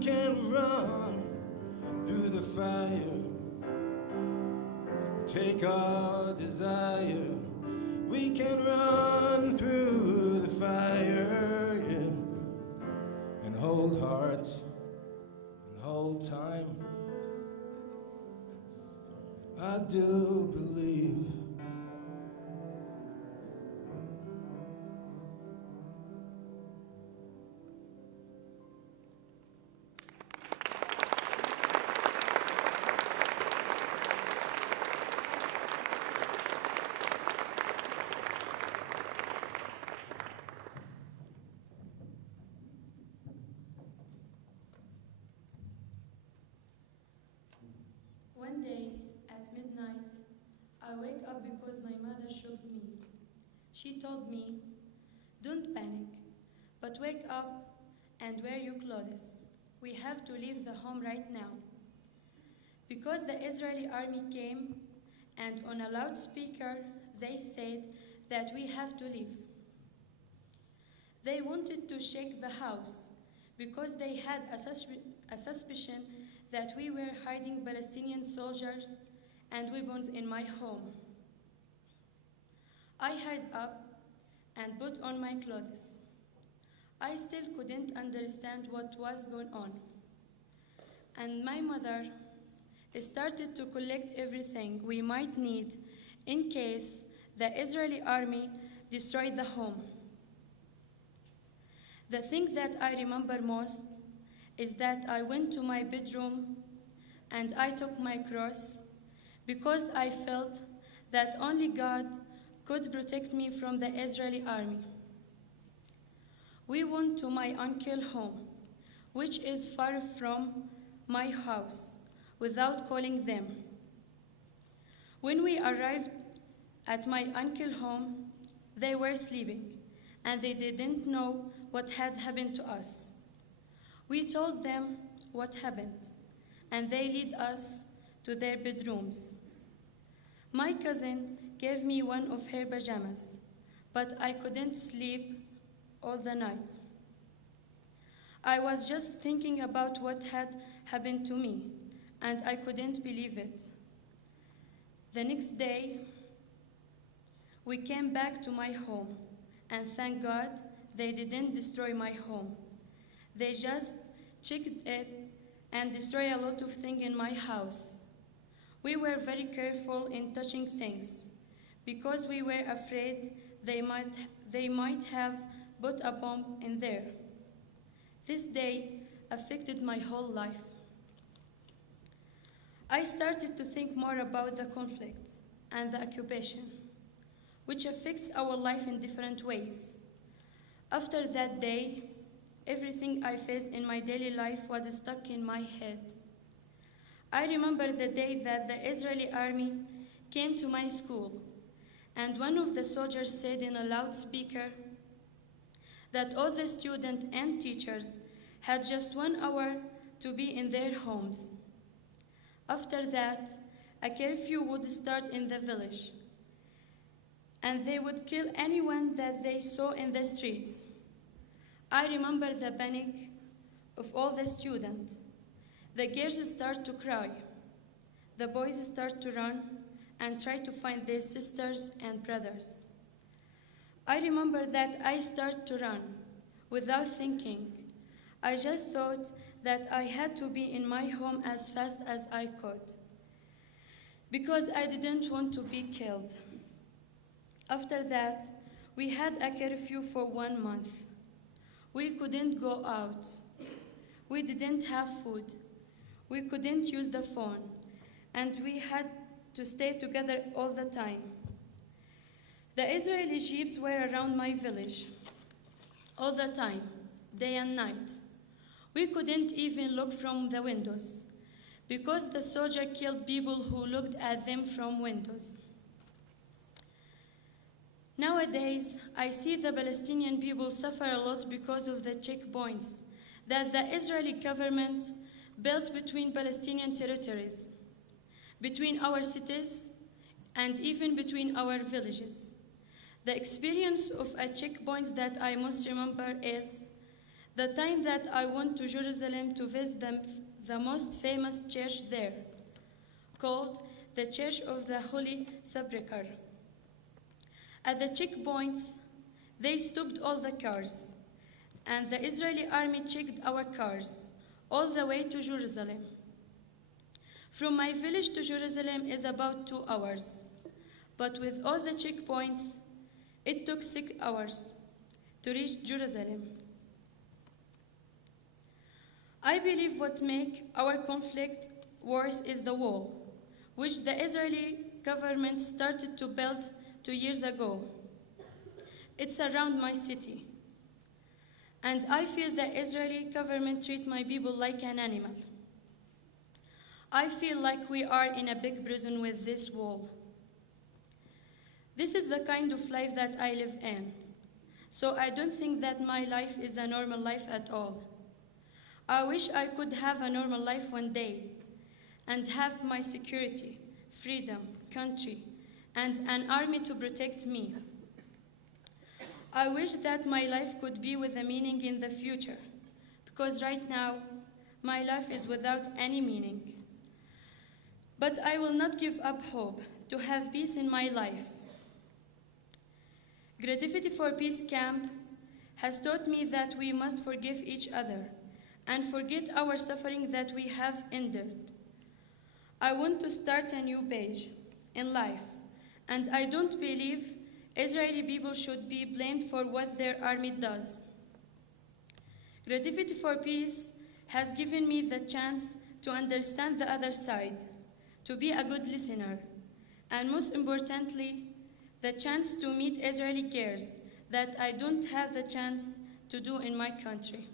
can run through the fire, take our desire. We can run through the fire, yeah, and hold hearts and hold time. I do believe. One day, at midnight, I wake up because my mother shook me. She told me, "Don't panic, but wake up and wear your clothes. We have to leave the home right now." Because the Israeli army came, and on a loudspeaker, they said that we have to leave. They wanted to shake the house because they had a suspicion that we were hiding Palestinian soldiers and weapons in my home. I hurried up and put on my clothes. I still couldn't understand what was going on. And my mother started to collect everything we might need in case the Israeli army destroyed the home. The thing that I remember most is that I went to my bedroom and I took my cross because I felt that only God could protect me from the Israeli army. We went to my uncle's home, which is far from my house, without calling them. When we arrived at my uncle's home, they were sleeping, and they didn't know what had happened to us. We told them what happened, and they led us to their bedrooms. My cousin gave me one of her pajamas, but I couldn't sleep all the night. I was just thinking about what had happened to me, and I couldn't believe it. The next day, we came back to my home, and thank God they didn't destroy my home. They just checked it and destroyed a lot of things in my house. We were very careful in touching things because we were afraid they might have put a bomb in there. This day affected my whole life. I started to think more about the conflict and the occupation, which affects our life in different ways. After that day, everything I faced in my daily life was stuck in my head. I remember the day that the Israeli army came to my school, and one of the soldiers said in a loudspeaker that all the students and teachers had just 1 hour to be in their homes. After that, a curfew would start in the village, and they would kill anyone that they saw in the streets. I remember the panic of all the students. The girls start to cry. The boys start to run and try to find their sisters and brothers. I remember that I start to run without thinking. I just thought that I had to be in my home as fast as I could because I didn't want to be killed. After that, we had a curfew for 1 month. We couldn't go out. We didn't have food. We couldn't use the phone, and we had to stay together all the time. The Israeli jeeps were around my village all the time, day and night. We couldn't even look from the windows because the soldier killed people who looked at them from windows. Nowadays, I see the Palestinian people suffer a lot because of the checkpoints that the Israeli government built between Palestinian territories, between our cities, and even between our villages. The experience of a checkpoint that I most remember is The time that I went to Jerusalem to visit the most famous church there, called the Church of the Holy Sepulchre. At the checkpoints, they stopped all the cars, and the Israeli army checked our cars all the way to Jerusalem. From my village to Jerusalem is about 2 hours, but with all the checkpoints, it took 6 hours to reach Jerusalem. I believe what makes our conflict worse is the wall, which the Israeli government started to build 2 years ago. It's around my city, and I feel the Israeli government treats my people like an animal. I feel like we are in a big prison with this wall. This is the kind of life that I live in, so I don't think that my life is a normal life at all. I wish I could have a normal life one day and have my security, freedom, country, and an army to protect me. I wish that my life could be with a meaning in the future, because right now, my life is without any meaning. But I will not give up hope to have peace in my life. Gratitude for Peace Camp has taught me that we must forgive each other and forget our suffering that we have endured. I want to start a new page in life, and I don't believe Israeli people should be blamed for what their army does. Gratitude for Peace has given me the chance to understand the other side, to be a good listener, and most importantly, the chance to meet Israeli girls that I don't have the chance to do in my country.